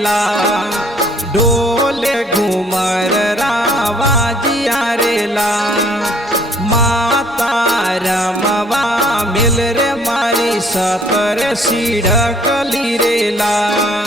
રેલા ઢોલે ઘુમર રાવાજિયા રેલા માતા રમવા મિલ રે મારી સતર સીડકલી રેલા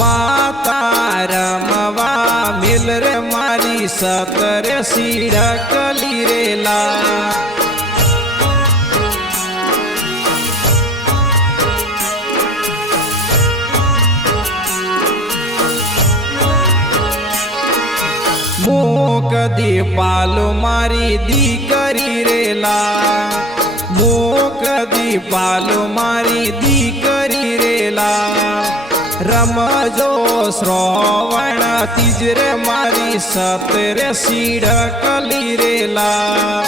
માતા રમવા મિલ રે મારી સતર સીડકલી રેલા મોકદી પાલો મારી દીકરી રેલા મોકદી પાલો મારી દીકરી રેલા રમજો શ્રવણ તીજરે મારી સતરે સીડકલી રેલા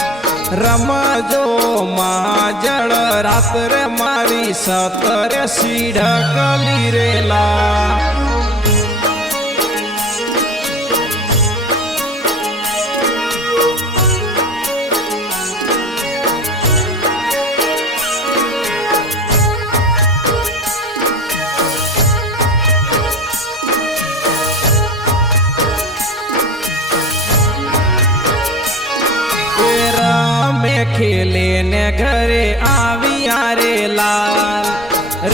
રમજો માજળ રાત્રે મારી સતરે સીડકલી રેલા ખેલે ને ઘરે આવ્યા રે લાલ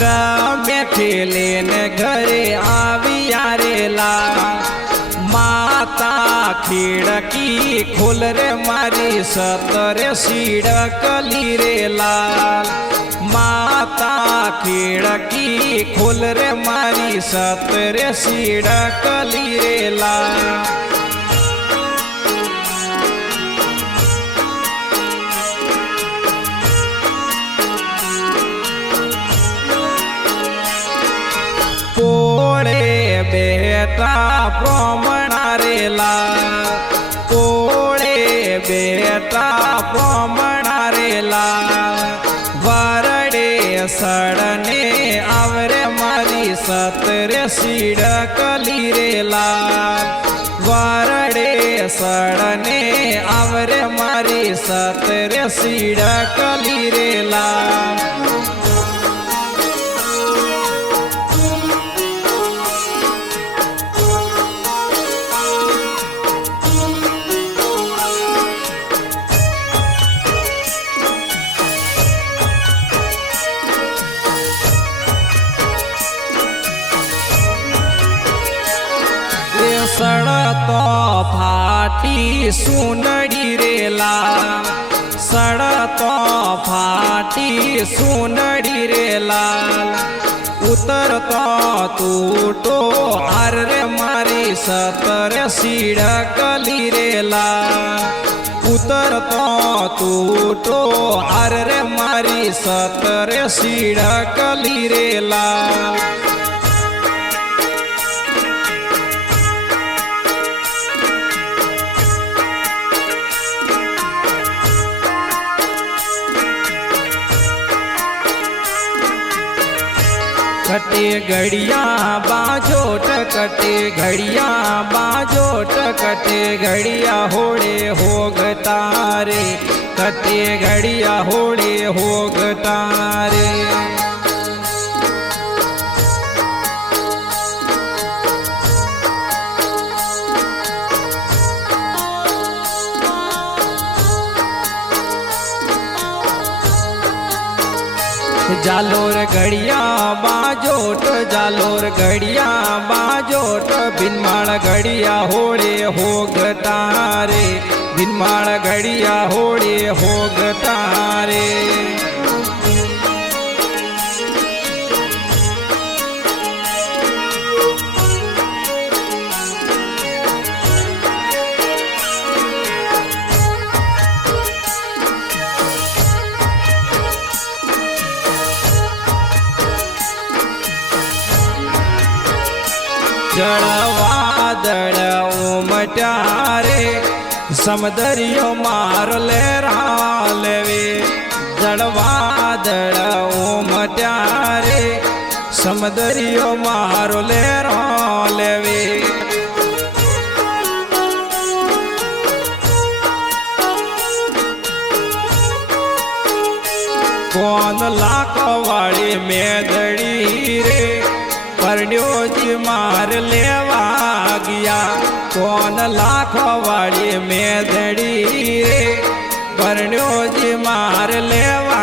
રમે ખેલે ને ઘરે આવ્યા રે લાલ માતા ખીડકી ખોલ રે મારી સતરે સીડકલી રે લાલ માતા ખીડકી ખોલ રે મારી સતરે સીડકલી રે લાલ બેટા પ્રમણા રેલા પોળે બેટા પ્રમણા રેલા વરડે સડને આવરે મારી સતરે સીડકલી રેલા વરડે સડને આવરે મારી સતરે સીડકલી રેલા સડતો ફાટી સુનડી રેલા સડતો ફાટી સુનડી રેલા ઉતરતો તૂટો હાર રે મારી સતરે સીડકલી રેલા ઉતરતો તૂટો હાર રે મારી સતરે સીડકલી રેલા कटे घड़िया बाजोट कटे घड़िया बाजोट कटे घड़िया होड़े होगतारे कटे घड़िया होड़े होगतारे जालोर घड़िया बाजोट जालोर घड़िया बाजोट बिनमाळ घड़िया होड़े होगतारे बिनमाळ घड़िया होड़े होगतारे जड़वादड़ उमट्या रे समदरियो मार ले लेवे जड़वादड़ उमट्या रे समदरियो मार ले लेवे कौन लाख वाली मेदड़ी रे परण्यो जी मार लेवा गया कौन लाख वाली मेदड़ी रे परण्यो जी मार लेवा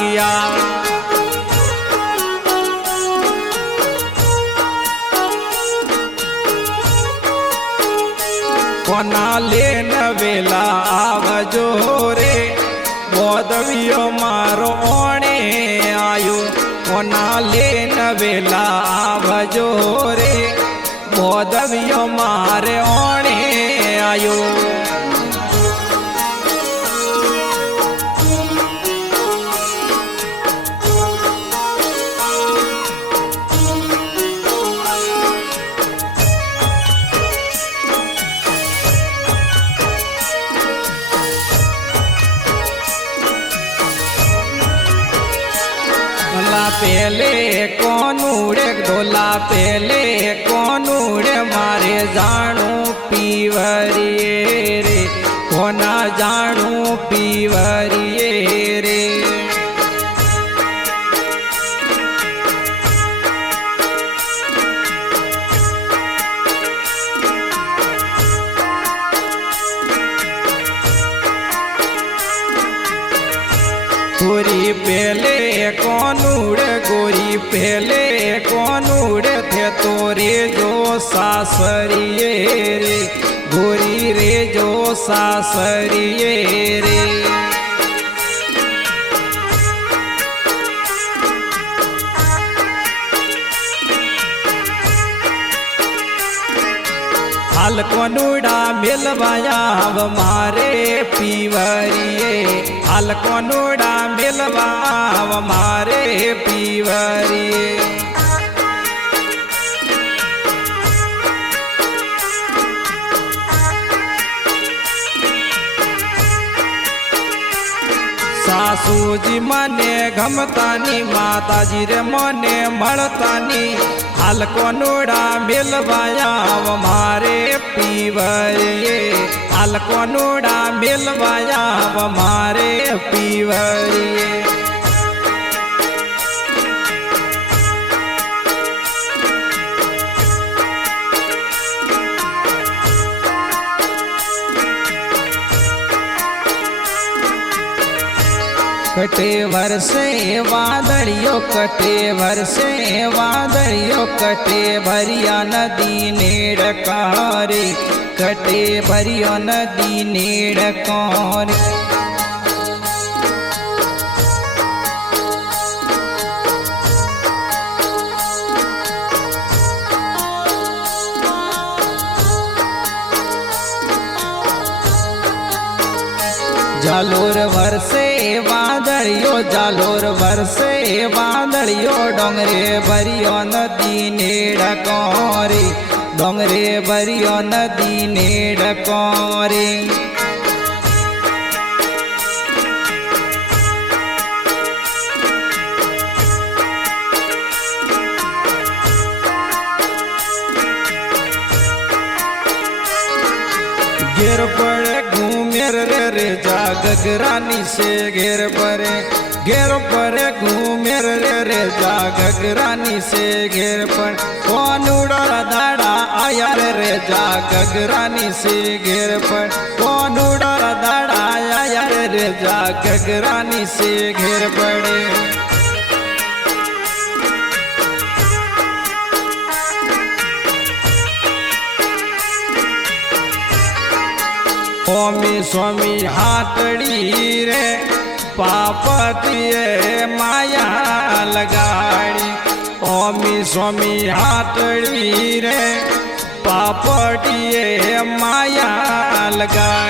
गया कोना लेन वेला आवजो रे बोधवियो मारो ओणे आयो कोना लेन वेला आवजो रे बोधवियो मारे ओणे आयो पेले कोनुड़े धोला पेले कोनुड़े मारे जानू पीवरिए रे कोना जानू पीवरिए रे गोरी पेले पहले कोनुड़े थे तोरे जो सासरिए रे गोरी रे जो सासरिए रे हाल कोनुड़ा मिलवाया मारे पीवरिए हाल कोनुड़ा मिलवा मारे पीवरिए सासू जी मने गमतानी माताजी रे मने मळतानी हाल कोनुड़ा मिलवाया मारे पीवरिए हाल कोनुड़ा मिलवाया मारे पीवरिए कटे वर्षे वादड़ियो कटे वर्षे वादड़ियो कटे भरिया नदी नेड़ कारे कटे भरियो नदी नेड़ कारे जालोर वर्षे वादड़ियो जालोर वर्षे वादड़ियो डोंगरे भरियो नदी नेड़ कोरे डोंगरे भरियो नदी नेड़ कोरे घेर पड़े घूमेर रे जा गगरानी से घेर पड़े घूमेर रे जा गगरानी से घेर पर कौन उड़ा दाड़ा आया रे जा गगरानी से घेर पर कौन उड़ा दाड़ा आया रे जा गगरानी से घेर पड़े स्वामी स्वामी हाथड़ी रे पापतिए माया लगाड़ी स्वामी स्वामी हाथड़ी रे पापटिए माया लगाड़ी